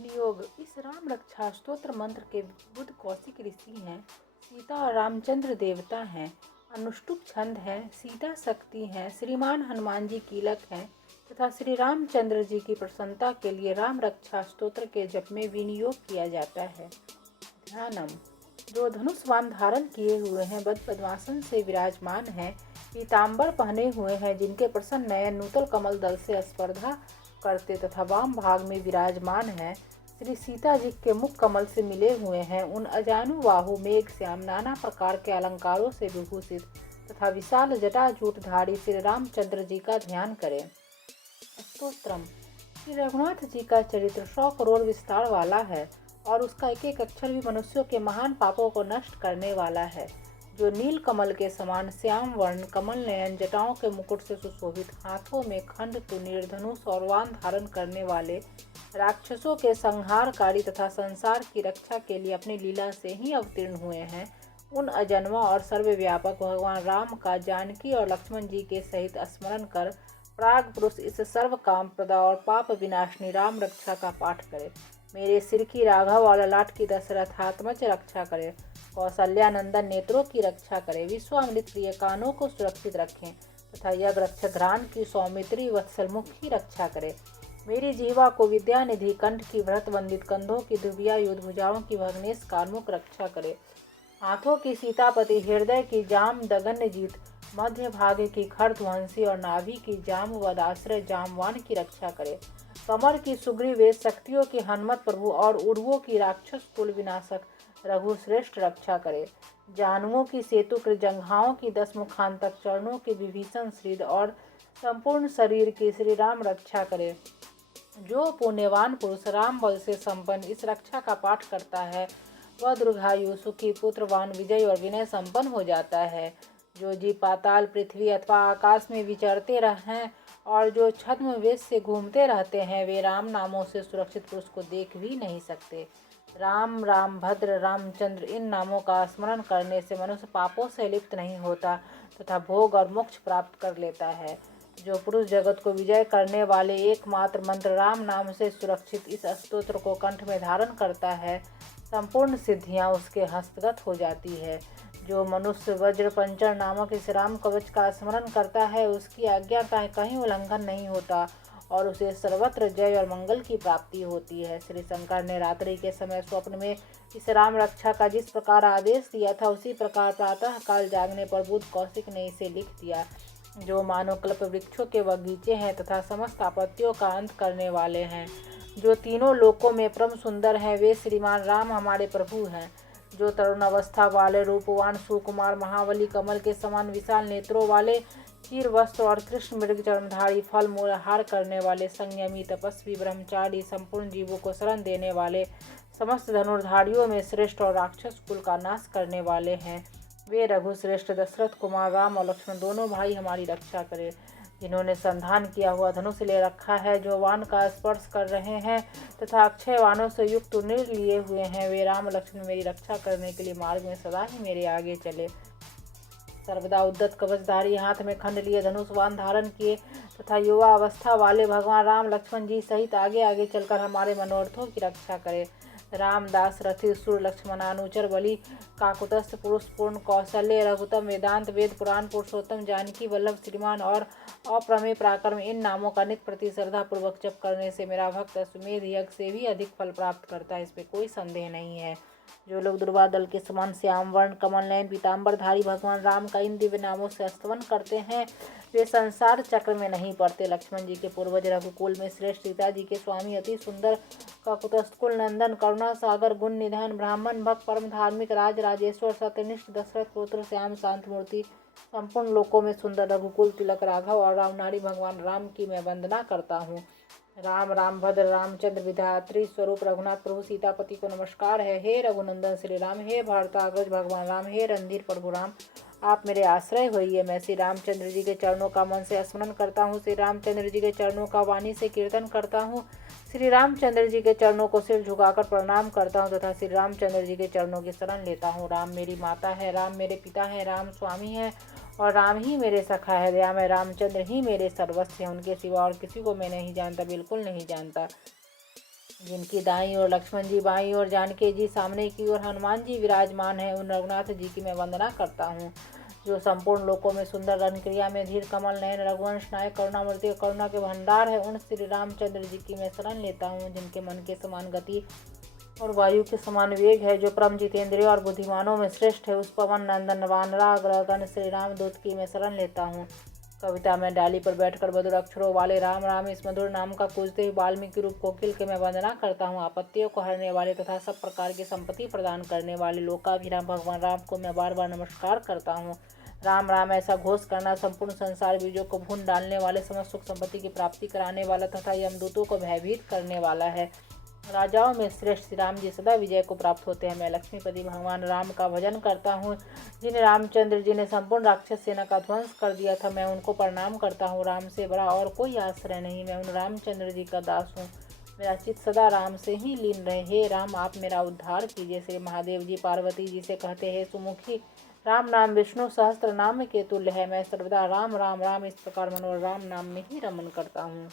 विनियोग। इस राम रक्षा स्तोत्र मंत्र के बुद्ध कौशिक ऋषि हैं। सीता और रामचंद्र देवता हैं। अनुष्टुप छंद है। सीता शक्ति है। श्रीमान हनुमान जी कीलक हैं तथा श्री रामचंद्र जी की प्रसन्नता के लिए राम रक्षा स्तोत्र के जप में विनियोग किया जाता है। ध्यानम। जो धनुष बाण धारण किए हुए हैं, बद्ध पद्मासन से विराजमान हैं, पीताम्बर पहने हुए हैं, जिनके प्रसन्न नयन नूतल कमल दल से स्पर्धा करते तथा वाम भाग में विराजमान हैं, श्री सीता जी के मुख कमल से मिले हुए हैं, उन अजानुबाहु मेघ श्याम नाना प्रकार के अलंकारों से विभूषित तथा विशाल जटाजूटधारी श्री रामचंद्र जी का ध्यान करें। स्तोत्रम। श्री रघुनाथ जी का चरित्र 100 करोड़ विस्तार वाला है और उसका एक एक अक्षर भी मनुष्यों के महान पापों को नष्ट करने वाला है। जो नील कमल के समान श्याम वर्ण, कमल नयन, जटाओं के मुकुट से सुशोभित, हाथों में खंड तुनीर, धनुष और वाण धारण करने वाले, राक्षसों के संहारकारी तथा संसार की रक्षा के लिए अपनी लीला से ही अवतीर्ण हुए हैं, उन अजन्मा और सर्वव्यापक भगवान राम का जानकी और लक्ष्मण जी के सहित स्मरण कर प्राग पुरुष इस सर्व काम प्रदा और पाप विनाशनी राम रक्षा का पाठ करे। मेरे सिर की राघव और ललाट की दशरथात्मज रक्षा करे। कौशल्यानंदन नेत्रों की रक्षा करे। विश्वामित्र प्रिय कानों को सुरक्षित रखें तथा यज्ञ रक्षक घ्राण की सौमित्री वत्सल मुख की रक्षा करे। मेरी जीवा को विद्यानिधि कंठ की व्रत वंदित, कंधों की दुबिया युद्ध, भुजाओं की भग्नेश कार्मुक रक्षा करे। हाथों की सीतापति, हृदय की जाम दगन जीत, मध्य भाग की खरध्वंसी और नाभि की जाम्बवदाश्रय जामवान की रक्षा करे। कमर की सुग्रीवेश, शक्तियों की हनुमत प्रभु और उर्वों की राक्षस कुल विनाशक रघुश्रेष्ठ रक्षा करे। जानुओं की सेतु कृत, जंघाओं की 10 मुखांतक, चरणों की विभीषण श्रीद और संपूर्ण शरीर की श्री राम रक्षा करे। जो पुण्यवान पुरुष राम बल से संपन्न इस रक्षा का पाठ करता है, वह दीर्घायु, सुखी, पुत्रवान, विजय और विनय संपन्न हो जाता है। जो जीव पाताल, पृथ्वी अथवा आकाश में विचरते रहें और जो छद्म वेश से घूमते रहते हैं, वे राम नामों से सुरक्षित पुरुष को देख भी नहीं सकते। राम, राम भद्र, रामचंद्र, इन नामों का स्मरण करने से मनुष्य पापों से लिप्त नहीं होता तथा भोग और मोक्ष प्राप्त कर लेता है। जो पुरुष जगत को विजय करने वाले एकमात्र मंत्र राम नाम से सुरक्षित इस स्तोत्र को कंठ में धारण करता है, संपूर्ण सिद्धियां उसके हस्तगत हो जाती है। जो मनुष्य वज्र पंचर नामक इस राम कवच का स्मरण करता है, उसकी आज्ञा का कहीं उल्लंघन नहीं होता और उसे सर्वत्र जय और मंगल की प्राप्ति होती है। श्री शंकर ने रात्रि के समय स्वप्न में इस राम रक्षा का जिस प्रकार आदेश दिया था, उसी प्रकार प्रातः काल जागने पर बुद्ध कौशिक ने इसे लिख दिया। जो मानव कल्प वृक्षों के बगीचे हैं तथा समस्त आपत्तियों का अंत करने वाले हैं, जो तीनों लोकों में परम सुंदर हैं, वे श्रीमान राम हमारे प्रभु हैं। जो तरुण अवस्था वाले, रूपवान, सुकुमार, महाबली, कमल के समान विशाल नेत्रों वाले, चीर वस्त्र और कृष्ण मृग चर्मधारी, फल मूल हार करने वाले, संयमी, तपस्वी, ब्रह्मचारी, संपूर्ण जीवों को शरण देने वाले, समस्त धनुर्धारियों में श्रेष्ठ और राक्षस कुल का नाश करने वाले हैं, वे रघुश्रेष्ठ दशरथ कुमार राम और लक्ष्मण दोनों भाई हमारी रक्षा करें। जिन्होंने संधान किया हुआ धनुष ले रखा है, जो वान का स्पर्श कर रहे हैं तथा अक्षय वानों से युक्त तुनीर लिए हुए हैं, वे राम लक्ष्मण मेरी रक्षा करने के लिए मार्ग में सदा ही मेरे आगे चले। सर्वदा उद्दत कवचधारी, हाथ में खंड लिए धनुष वान धारण किए तथा युवा अवस्था वाले भगवान राम लक्ष्मण जी सहित आगे आगे चलकर हमारे मनोरथों की रक्षा करे। रामदास रथि सुर, लक्ष्मणानुचर, बलि, काकुतस्थ, पुरुष पूर्ण, कौशल्य, रघुतम, वेदांत, वेद पुराण, पुरुषोत्तम, जानकी वल्लभ, श्रीमान और अप्रमेय पराक्रम, इन नामों का नित्य प्रति श्रद्धा पूर्वक जप करने से मेरा भक्त अश्वमेध यज्ञ से भी अधिक फल प्राप्त करता है, इसमें कोई संदेह नहीं है। जो लोग दुर्वा दल के समान श्याम वर्ण, कमल नयन, पीताम्बरधारी भगवान राम का इन दिव्य नामों से स्तवन करते हैं, वे संसार चक्र में नहीं पड़ते। लक्ष्मण जी के पूर्वज, रघुकुल में श्रेष्ठ, सीता जी के स्वामी, अति सुंदर, काकुतस्थकुल नंदन, करुणा सागर, गुण निधान, ब्राह्मण भक्त, परम धार्मिक, राज राजेश्वर, सत्यनिष्ठ, दशरथ पुत्र, श्याम शांत मूर्ति, संपूर्ण लोकों में सुंदर, रघुकुल तिलक, राघव और रामनारी भगवान राम की मैं वंदना करता हूँ। राम, राम भद्र, रामचंद्र, विधात्री स्वरूप रघुनाथ प्रभु सीतापति को नमस्कार है। हे रघुनंदन श्री राम, हे भारताग्रज भगवान राम, हे रणधीर प्रभु राम, आप मेरे आश्रय होइए। मैं श्री रामचंद्र जी के चरणों का मन से स्मरण करता हूँ, श्री रामचंद्र जी के चरणों का वाणी से कीर्तन करता हूँ, श्री रामचंद्र जी के चरणों को सिर झुकाकर प्रणाम करता हूँ तथा श्री रामचंद्र जी के चरणों की शरण लेता हूँ। राम मेरी माता है, राम मेरे पिता है, राम स्वामी है और राम ही मेरे सखा है। दया में रामचंद्र ही मेरे सर्वस्व हैं, उनके सिवा और किसी को मैं नहीं जानता, बिल्कुल नहीं जानता। जिनकी दाईं ओर लक्ष्मण जी, बाईं ओर जानकी जी, सामने की ओर हनुमान जी विराजमान है, उन रघुनाथ जी की मैं वंदना करता हूँ। जो संपूर्ण लोकों में सुंदर रनक्रिया में धीर कमल नयन रघुवंश नायक करुणामूर्ति और करुणा के भंडार है, उन श्री रामचंद्र जी की मैं शरण लेता हूँ। जिनके मन के समान गति और वायु के समान वेग है, जो परम जितेंद्रिय और बुद्धिमानों में श्रेष्ठ है, उस पवन नंदन वानराग्रगण श्री राम दूत की मैं शरण लेता हूँ। कविता में डाली पर बैठकर मधुर अक्षरों वाले राम राम इस मधुर नाम का पूजते हुए वाल्मीकि रूप कोकिल के मैं वंदना करता हूँ। आपत्तियों को हरने वाले तथा सब प्रकार की संपत्ति प्रदान करने वाले लोकाभिराम भगवान राम को मैं बार बार नमस्कार करता हूँ। राम राम ऐसा घोष करना संपूर्ण संसार बीजों को भून डालने वाले, समस्त सुख संपत्ति की प्राप्ति कराने वाला तथा यमदूतों को भयभीत करने वाला है। राजाओं में श्रेष्ठ श्री राम जी सदा विजय को प्राप्त होते हैं। मैं लक्ष्मीपति भगवान राम का भजन करता हूँ, जिन्हें रामचंद्र जी ने संपूर्ण राक्षस सेना का ध्वंस कर दिया था। मैं उनको प्रणाम करता हूँ। राम से बड़ा और कोई आश्रय नहीं, मैं उन रामचंद्र जी का दास हूँ। मेरा चित्त सदा राम से ही लीन रहे। हे राम, आप मेरा उद्धार कीजिए। श्री महादेव जी पार्वती जी से कहते हैं, सुमुखी राम नाम विष्णु सहस्त्र नाम के तुल्य है। मैं सर्वदा राम राम राम इस प्रकार मनोरम राम नाम में ही रमन करता हूँ।